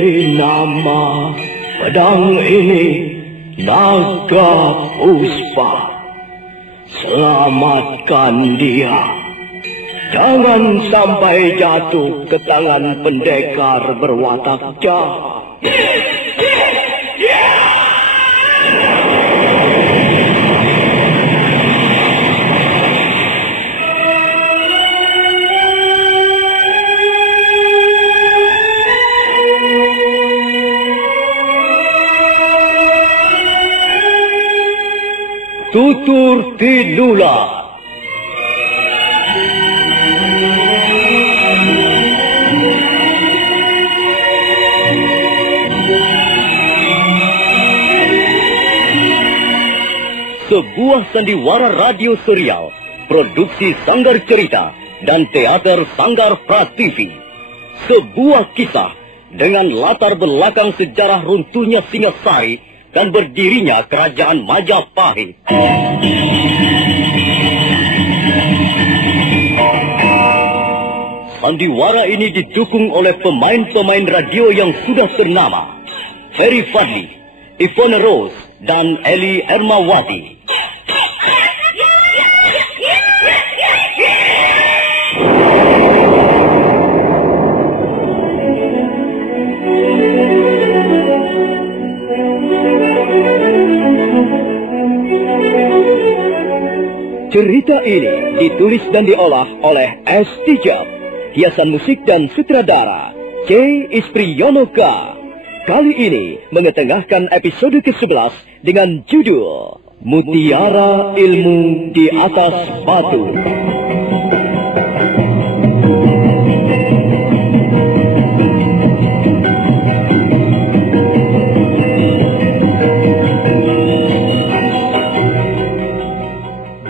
Beri nama pedang ini Naga Puspa. Selamatkan dia. Jangan sampai jatuh ke tangan pendekar berwatak jahat. Tutur Tinula. Sebuah sandiwara radio serial, produksi Sanggar Cerita dan teater Sanggar Prativi. Sebuah kisah dengan latar belakang sejarah runtuhnya Singasari dan berdirinya Kerajaan Majapahit. Sandiwara ini didukung oleh pemain-pemain radio yang sudah ternama, Ferry Fadli, Ivone Rose, dan Eli Ermawati. Cerita ini ditulis dan diolah oleh S. Tijab, hiasan musik dan sutradara C. Ispriyonoka. Kali ini mengetengahkan episode ke-11 dengan judul Mutiara Ilmu di Atas Batu.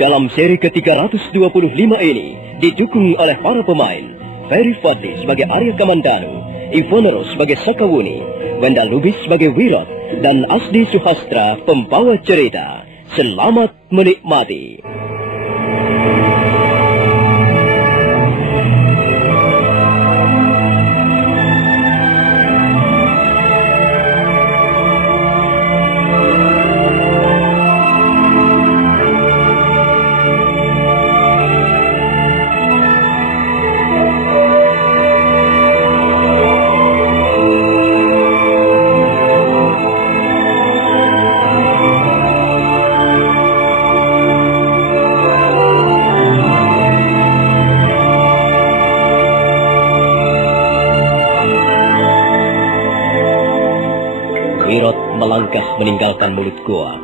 Dalam seri ke-325 ini didukung oleh para pemain Ferry Fadli sebagai Arya Kamandanu, Ivone Rose sebagai Sakawuni, Wenda Lubis sebagai Wirot, dan Asdi Suhastra pembawa cerita. Selamat menikmati. Melangkah meninggalkan mulut goa.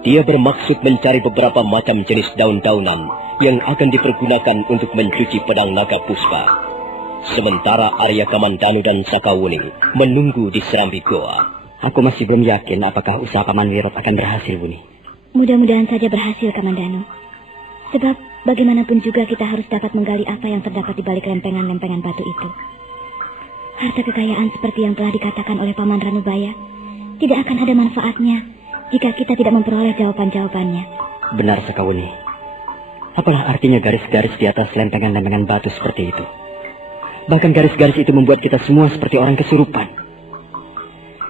Dia bermaksud mencari beberapa macam jenis daun-daunan yang akan dipergunakan untuk mencuci pedang Naga Puspa. Sementara Arya Kamandanu dan Sakawuni menunggu di serambi goa. Aku masih belum yakin apakah usaha Paman Wirot akan berhasil, Wuni. Mudah-mudahan saja berhasil, Kamandanu. Sebab bagaimanapun juga kita harus dapat menggali apa yang terdapat di balik lempengan-lempengan batu itu. Harta kekayaan seperti yang telah dikatakan oleh Paman Ranubaya tidak akan ada manfaatnya jika kita tidak memperoleh jawaban-jawabannya. Benar, Sakawuni. Apalah artinya garis-garis di atas lempengan-lempengan batu seperti itu? Bahkan garis-garis itu membuat kita semua seperti orang kesurupan.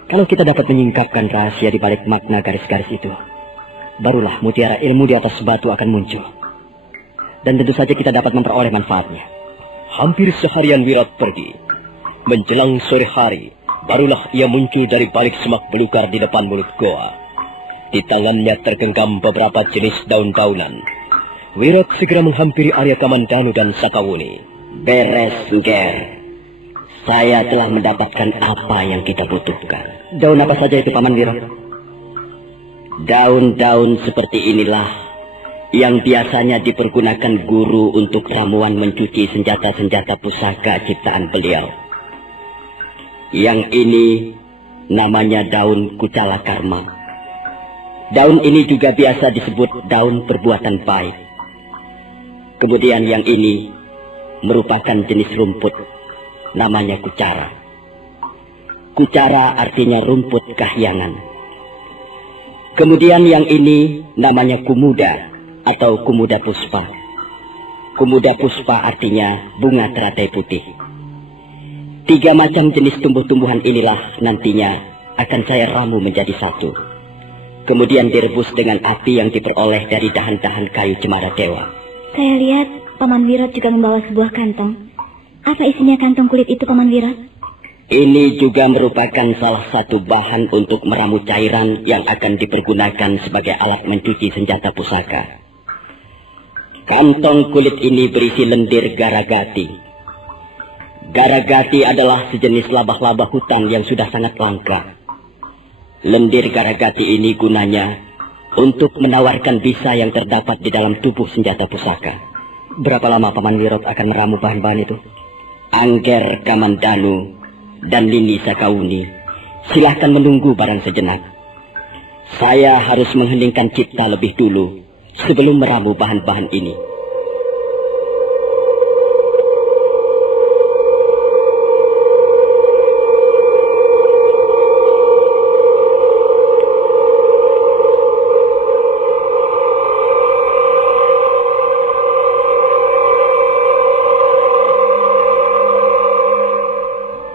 Kalau kita dapat menyingkapkan rahasia di balik makna garis-garis itu, barulah mutiara ilmu di atas batu akan muncul. Dan tentu saja kita dapat memperoleh manfaatnya. Hampir seharian Wirot pergi. Menjelang sore hari, barulah ia muncul dari balik semak belukar di depan mulut goa. Di tangannya tergenggam beberapa jenis daun-daunan. Wirot segera menghampiri Arya Kamandanu dan Sakawuni. Beres, Suger. Saya telah mendapatkan apa yang kita butuhkan. Daun apa saja itu, Paman Wirot? Daun-daun seperti inilah yang biasanya dipergunakan guru untuk ramuan mencuci senjata-senjata pusaka ciptaan beliau. Yang ini namanya daun kucala karma. Daun ini juga biasa disebut daun perbuatan baik. Kemudian yang ini merupakan jenis rumput, namanya kucara. Kucara artinya rumput kahyangan. Kemudian yang ini namanya kumuda atau kumuda puspa. Kumuda puspa artinya bunga teratai putih. 3 macam jenis tumbuh-tumbuhan inilah nantinya akan saya ramu menjadi satu. Kemudian direbus dengan api yang diperoleh dari dahan-dahan kayu cemara dewa. Saya lihat Paman Wirot juga membawa sebuah kantong. Apa isinya kantong kulit itu, Paman Wirot? Ini juga merupakan salah satu bahan untuk meramu cairan yang akan dipergunakan sebagai alat mencuci senjata pusaka. Kantong kulit ini berisi lendir garagati. Garagati adalah sejenis labah-labah hutan yang sudah sangat langka. Lendir garagati ini gunanya untuk menawarkan bisa yang terdapat di dalam tubuh senjata pusaka. Berapa lama Paman Wirot akan meramu bahan-bahan itu? Angger Kamandanu dan Nini Sakauni, silahkan menunggu barang sejenak. Saya harus mengheningkan cipta lebih dulu sebelum meramu bahan-bahan ini.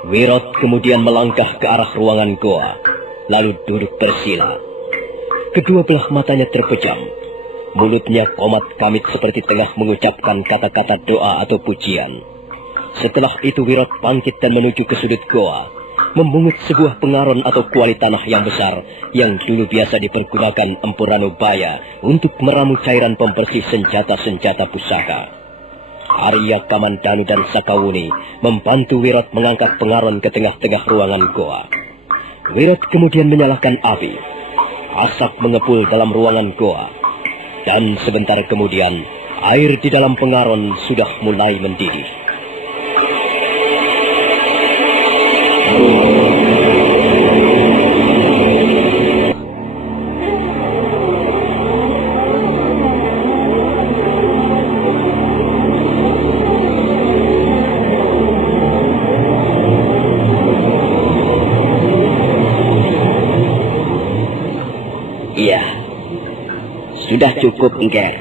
Wirot kemudian melangkah ke arah ruangan goa, lalu duduk bersila. Kedua belah matanya terpejam. Mulutnya komat kamit seperti tengah mengucapkan kata-kata doa atau pujian. Setelah itu Wirot bangkit dan menuju ke sudut goa, memungut sebuah pengaron atau kuali tanah yang besar yang dulu biasa dipergunakan Empu Ranubaya untuk meramu cairan pembersih senjata-senjata pusaka. Arya Kamandanu dan Sakawuni membantu Wirot mengangkat pengaron ke tengah-tengah ruangan goa. Wirot kemudian menyalakan api. Asap mengepul dalam ruangan goa. Dan sebentar kemudian, air di dalam pengaron sudah mulai mendidih. Sudah cukup, Engger.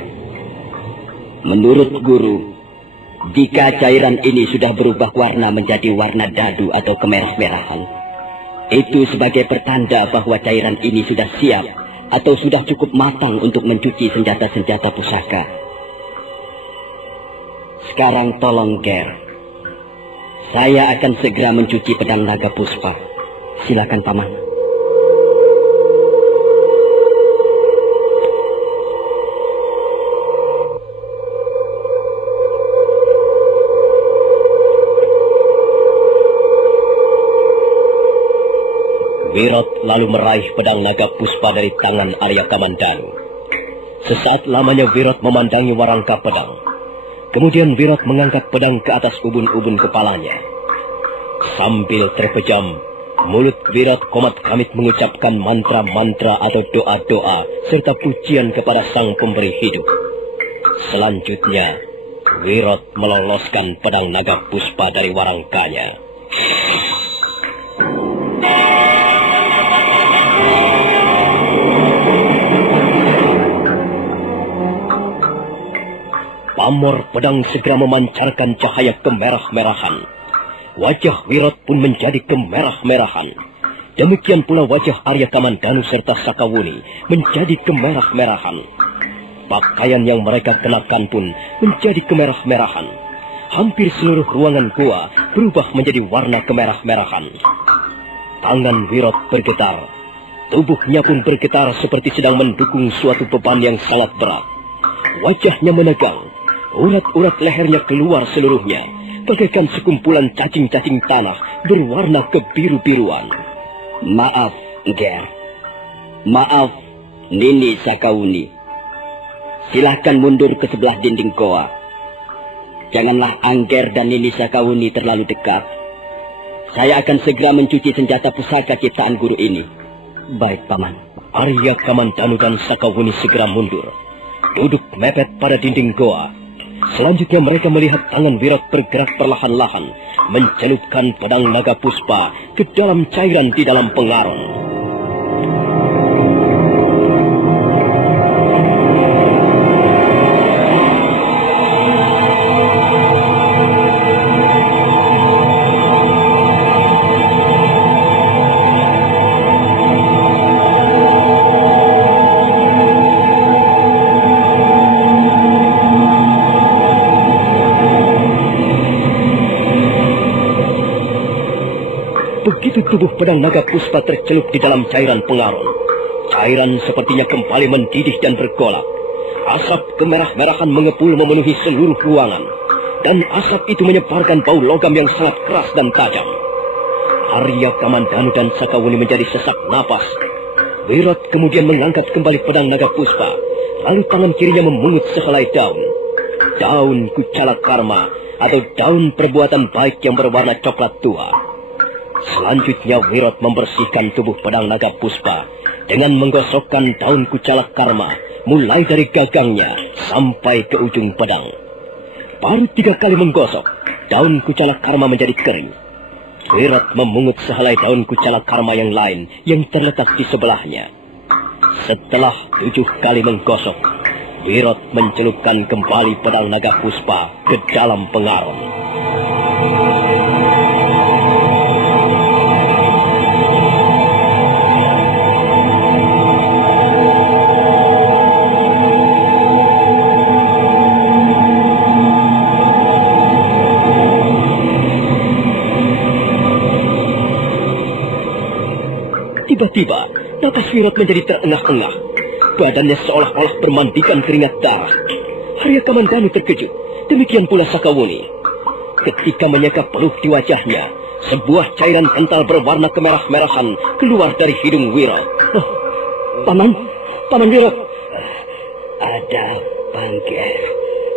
Menurut guru, jika cairan ini sudah berubah warna menjadi warna dadu atau kemerah-merahan, itu sebagai pertanda bahwa cairan ini sudah siap atau sudah cukup matang untuk mencuci senjata-senjata pusaka. Sekarang tolong, Ger. Saya akan segera mencuci pedang naga puspa. Silakan, Paman. Wirot lalu meraih pedang naga puspa dari tangan Arya Kamandanu. Sesaat lamanya Wirot memandangi warangka pedang. Kemudian Wirot mengangkat pedang ke atas ubun-ubun kepalanya. Sambil terpejam, mulut Wirot komat kamit mengucapkan mantra-mantra atau doa-doa serta pujian kepada sang pemberi hidup. Selanjutnya, Wirot meloloskan pedang naga puspa dari warangkanya. Pamor pedang segera memancarkan cahaya kemerah-merahan. Wajah Wirot pun menjadi kemerah-merahan. Demikian pula wajah Arya Kamandanu serta Sakawuni menjadi kemerah-merahan. Pakaian yang mereka kenakan pun menjadi kemerah-merahan. Hampir seluruh ruangan goa berubah menjadi warna kemerah-merahan. Tangan Wirot bergetar. Tubuhnya pun bergetar seperti sedang mendukung suatu beban yang sangat berat. Wajahnya menegang. Urat-urat lehernya keluar seluruhnya, bagaikan sekumpulan cacing-cacing tanah berwarna kebiru-biruan. Maaf, Ger. Maaf, Nini Sakawuni. Silahkan mundur ke sebelah dinding goa. Janganlah Angger dan Nini Sakawuni terlalu dekat. Saya akan segera mencuci senjata pusaka ciptaan guru ini. Baik, Paman. Arya Kamandanu dan Sakawuni segera mundur, duduk mepet pada dinding goa. Selanjutnya mereka melihat tangan Wirot bergerak perlahan-lahan, mencelupkan pedang naga puspa ke dalam cairan di dalam pengaron. Begitu tubuh pedang naga Puspa tercelup di dalam cairan pengaron, cairan sepertinya kembali mendidih dan bergolak. Asap kemerah-merahan mengepul memenuhi seluruh ruangan, dan asap itu menyebarkan bau logam yang sangat keras dan tajam. Arya Kamandanu dan Sakawuni menjadi sesak napas. Wirat kemudian mengangkat kembali pedang naga Puspa, lalu tangan kirinya memungut sehelai daun. Daun Kucala Karma atau daun perbuatan baik yang berwarna coklat tua. Selanjutnya Wirat membersihkan tubuh pedang naga Puspa dengan menggosokkan daun Kucala Karma mulai dari gagangnya sampai ke ujung pedang. Baru 3 kali menggosok, daun Kucala Karma menjadi kering. Wirat memungut sehelai daun Kucala Karma yang lain yang terletak di sebelahnya. Setelah 7 kali menggosok, Wirat mencelupkan kembali pedang naga Puspa ke dalam pengaron. Tiba-tiba, napas Wirat menjadi terengah-engah. Badannya seolah-olah bermandikan keringat darah. Arya Kamandanu terkejut, demikian pula Sakawuni. Ketika menyeka peluh di wajahnya, sebuah cairan kental berwarna kemerah-merahan keluar dari hidung Wirat. Oh, Paman Wirat. Ada Angger.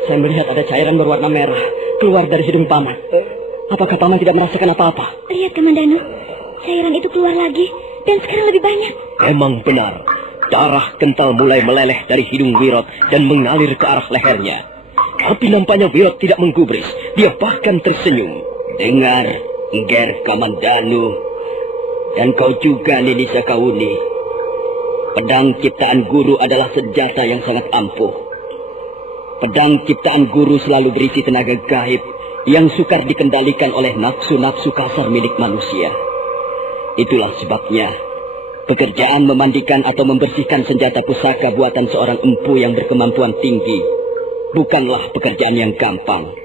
Saya melihat ada cairan berwarna merah keluar dari hidung Paman. Apakah Paman tidak merasakan apa-apa? Lihat, Kamandanu, cairan itu keluar lagi. Dan sekarang lebih banyak. Memang benar. Darah kental mulai meleleh dari hidung Wirat dan mengalir ke arah lehernya. Tapi nampaknya Wirat tidak menggubris. Dia bahkan tersenyum. Dengar, Ngger Kamandanu. Dan kau juga, Nini Sakawuni. Pedang ciptaan guru adalah senjata yang sangat ampuh. Pedang ciptaan guru selalu berisi tenaga gaib yang sukar dikendalikan oleh nafsu-nafsu kasar milik manusia. Itulah sebabnya pekerjaan memandikan atau membersihkan senjata pusaka buatan seorang empu yang berkemampuan tinggi bukanlah pekerjaan yang gampang.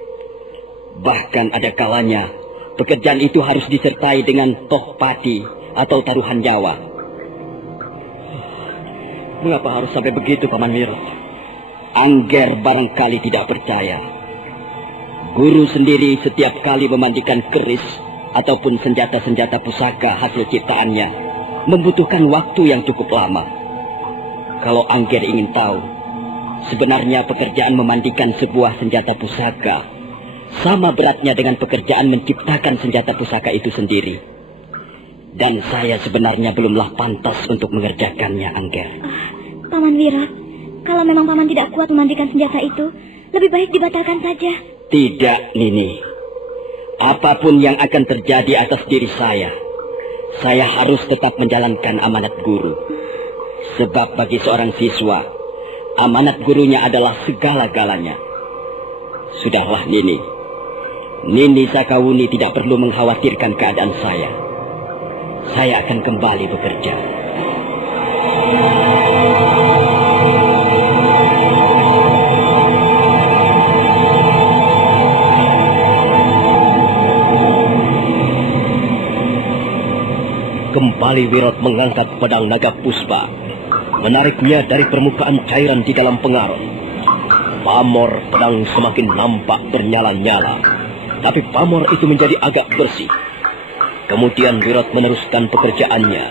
Bahkan ada kalanya pekerjaan itu harus disertai dengan toh pati atau taruhan nyawa. Mengapa harus sampai begitu, Paman Wirat? Angger barangkali tidak percaya. Guru sendiri setiap kali memandikan keris ataupun senjata-senjata pusaka hasil ciptaannya membutuhkan waktu yang cukup lama. Kalau Angger ingin tahu, sebenarnya pekerjaan memandikan sebuah senjata pusaka sama beratnya dengan pekerjaan menciptakan senjata pusaka itu sendiri. Dan saya sebenarnya belumlah pantas untuk mengerjakannya, Angger. Paman Wirat, kalau memang Paman tidak kuat memandikan senjata itu, lebih baik dibatalkan saja. Tidak, Nini. Apapun yang akan terjadi atas diri saya harus tetap menjalankan amanat guru. Sebab bagi seorang siswa, amanat gurunya adalah segala-galanya. Sudahlah, Nini. Nini Sakawuni tidak perlu mengkhawatirkan keadaan saya. Saya akan kembali bekerja. Kembali Wirat mengangkat pedang naga Puspa, menariknya dari permukaan cairan di dalam pengaron. Pamor pedang semakin nampak bernyala-nyala, tapi pamor itu menjadi agak bersih. Kemudian Wirat meneruskan pekerjaannya,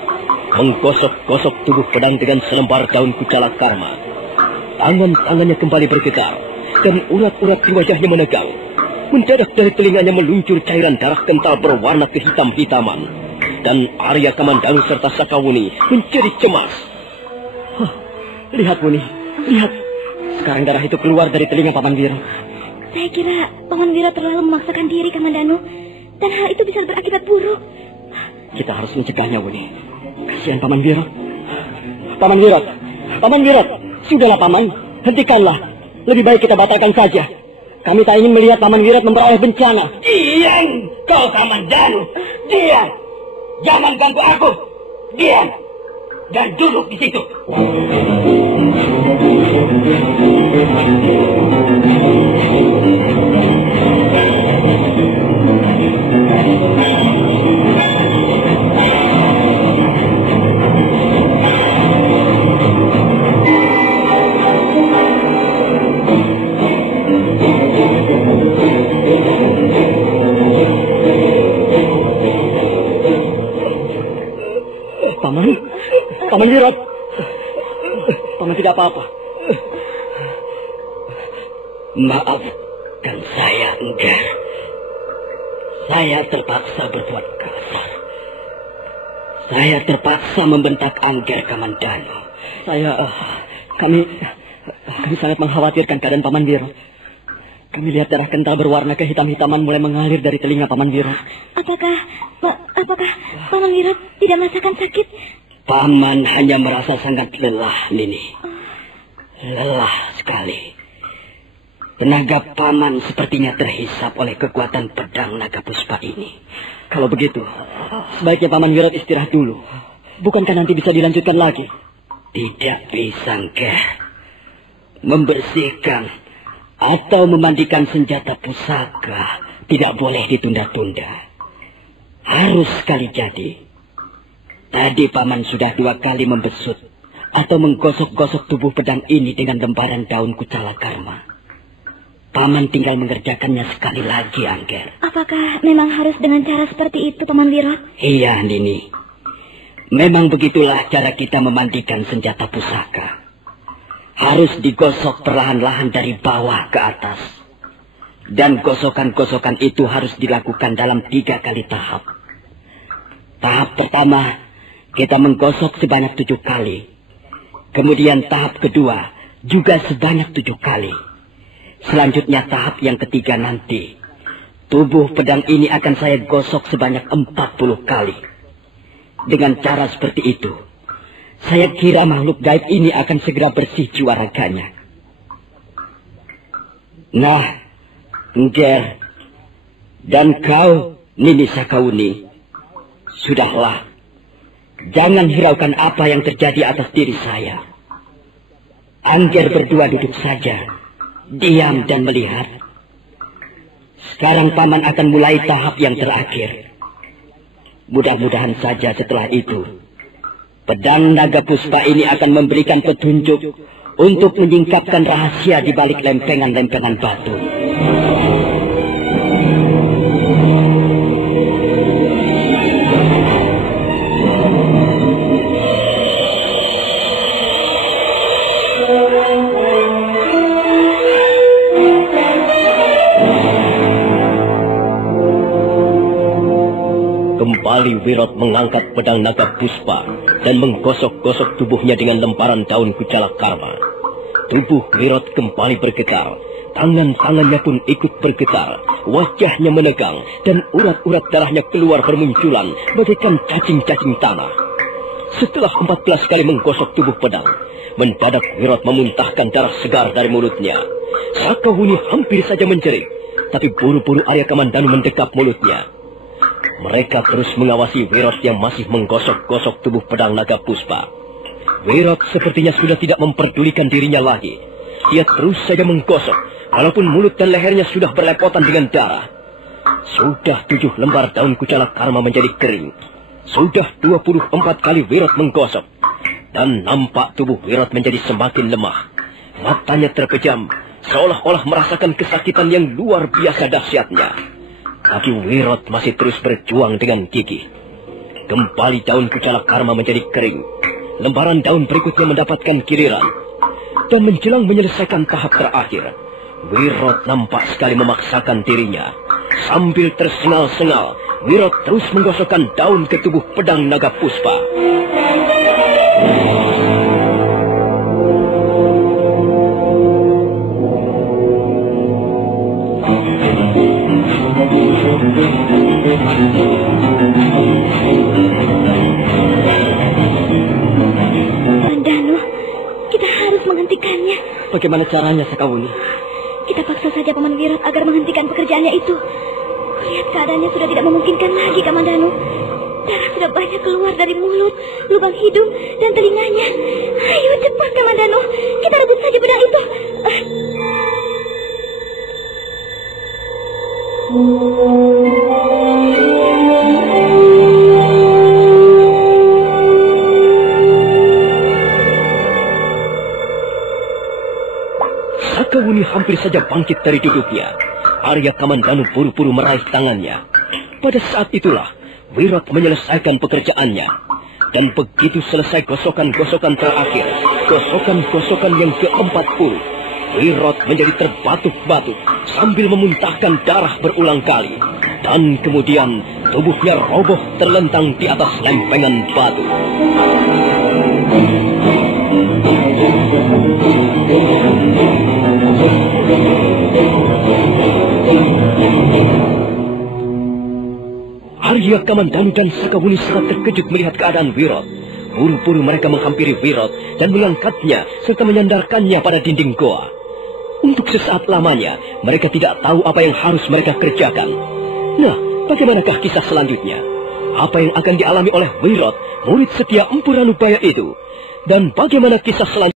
menggosok-gosok tubuh pedang dengan selembar daun Kucala Karma. Tangan-tangannya kembali bergetar, dan urat-urat di wajahnya menegang. Mendadak dari telinganya meluncur cairan darah kental berwarna kehitam-hitaman. Dan Arya Kamandanu serta Sakawuni menjadi cemas. Lihat, Muni. Lihat. Sekarang darah itu keluar dari telinga Paman Wirat. Saya kira Paman Wirat terlalu memaksakan diri, Kamandanu. Dan hal itu bisa berakibat buruk. Kita harus mencegahnya, Muni. Kasihan Paman Wirat. Paman Wirat. Paman Wirat. Sudahlah, Paman. Hentikanlah. Lebih baik kita batalkan saja. Kami tak ingin melihat Paman Wirat memperoleh bencana. Diam, kau Kamandanu. Diam. Jangan ganggu aku. Diam. Dan duduk di situ. Paman Wirot. Paman tidak apa-apa. Maafkan saya, Engger. Saya terpaksa berbuat kasar. Saya terpaksa membentak Angger Kamandanu. Kami sangat mengkhawatirkan keadaan Paman Wirot. Kami lihat darah kental berwarna kehitam-hitaman mulai mengalir dari telinga Paman Wirot. Apakah Paman Wirot tidak merasakan sakit? Paman hanya merasa sangat lelah, Nini. Lelah sekali. Tenaga Paman sepertinya terhisap oleh kekuatan pedang naga puspa ini. Kalau begitu, sebaiknya Paman Wirot istirahat dulu. Bukankah nanti bisa dilanjutkan lagi? Tidak bisa, Engger. Membersihkan atau memandikan senjata pusaka tidak boleh ditunda-tunda. Harus sekali jadi. Tadi Paman sudah 2 kali membesut atau menggosok-gosok tubuh pedang ini dengan lembaran daun kucala karma. Paman tinggal mengerjakannya sekali lagi, Angger. Apakah memang harus dengan cara seperti itu, Paman Wirot? Iya, Nini. Memang begitulah cara kita memandikan senjata pusaka. Harus digosok perlahan-lahan dari bawah ke atas. Dan gosokan-gosokan itu harus dilakukan dalam 3 kali tahap. Tahap pertama, kita menggosok sebanyak 7 kali. Kemudian tahap kedua, juga sebanyak 7 kali. Selanjutnya tahap yang ketiga nanti. Tubuh pedang ini akan saya gosok sebanyak 40 kali. Dengan cara seperti itu, saya kira makhluk gaib ini akan segera bersih jiwa raganya. Nah, Engger, dan kau, Nini Sakauni, sudahlah. Jangan hiraukan apa yang terjadi atas diri saya. Angger berdua duduk saja. Diam dan melihat. Sekarang Paman akan mulai tahap yang terakhir. Mudah-mudahan saja setelah itu, pedang naga puspa ini akan memberikan petunjuk untuk menyingkapkan rahasia di balik lempengan-lempengan batu. Kembali Wirot mengangkat pedang naga puspa dan menggosok-gosok tubuhnya dengan lemparan daun kucala karma. Tubuh Wirot kembali bergetar, tangan-tangannya pun ikut bergetar, wajahnya menegang dan urat-urat darahnya keluar bermunculan bagaikan cacing-cacing tanah. Setelah 14 kali menggosok tubuh pedang, mendadak Wirot memuntahkan darah segar dari mulutnya. Sakawuni hampir saja menjerit, tapi buru-buru Arya Kamandanu mendekap mulutnya. Mereka terus mengawasi Wirot yang masih menggosok-gosok tubuh pedang naga puspa. Wirot sepertinya sudah tidak memperdulikan dirinya lagi. Dia terus saja menggosok, walaupun mulut dan lehernya sudah berlepotan dengan darah. Sudah 7 lembar daun kucala karma menjadi kering. Sudah 24 kali Wirot menggosok. Dan nampak tubuh Wirot menjadi semakin lemah. Matanya terpejam, seolah-olah merasakan kesakitan yang luar biasa dahsyatnya. Tapi Wirot masih terus berjuang dengan gigih. Kembali daun kucala karma menjadi kering. Lembaran daun berikutnya mendapatkan giliran. Dan menjelang menyelesaikan tahap terakhir, Wirot nampak sekali memaksakan dirinya. Sambil tersengal-sengal, Wirot terus menggosokkan daun ke tubuh pedang naga puspa. Mandano, kita harus menghentikannya. Bagaimana caranya, Sakawuni? Kita paksa saja Paman Wirot agar menghentikan pekerjaannya itu. Lihat keadaannya sudah tidak memungkinkan lagi, Kamandanu. Darah sudah banyak keluar dari mulut, lubang hidung, dan telinganya. Ayo cepat, Kamandanu. Kita rebut saja pedang itu. Sakawuni hampir saja bangkit dari duduknya. Arya Kamandanu buru-buru meraih tangannya. Pada saat itulah Wirot menyelesaikan pekerjaannya. Dan begitu selesai gosokan-gosokan terakhir, gosokan-gosokan yang ke-40, Wirot menjadi terbatuk-batuk sambil memuntahkan darah berulang kali. Dan kemudian tubuhnya roboh terlentang di atas lempengan batu. Arya, Kamandanu, dan Sakawuni sangat terkejut melihat keadaan Wirot. Buru-buru mereka menghampiri Wirot dan mengangkatnya serta menyandarkannya pada dinding goa. Untuk sesaat lamanya, mereka tidak tahu apa yang harus mereka kerjakan. Nah, bagaimanakah kisah selanjutnya? Apa yang akan dialami oleh Wirot, murid setia Empu Ranubaya itu? Dan bagaimana kisah selanjutnya?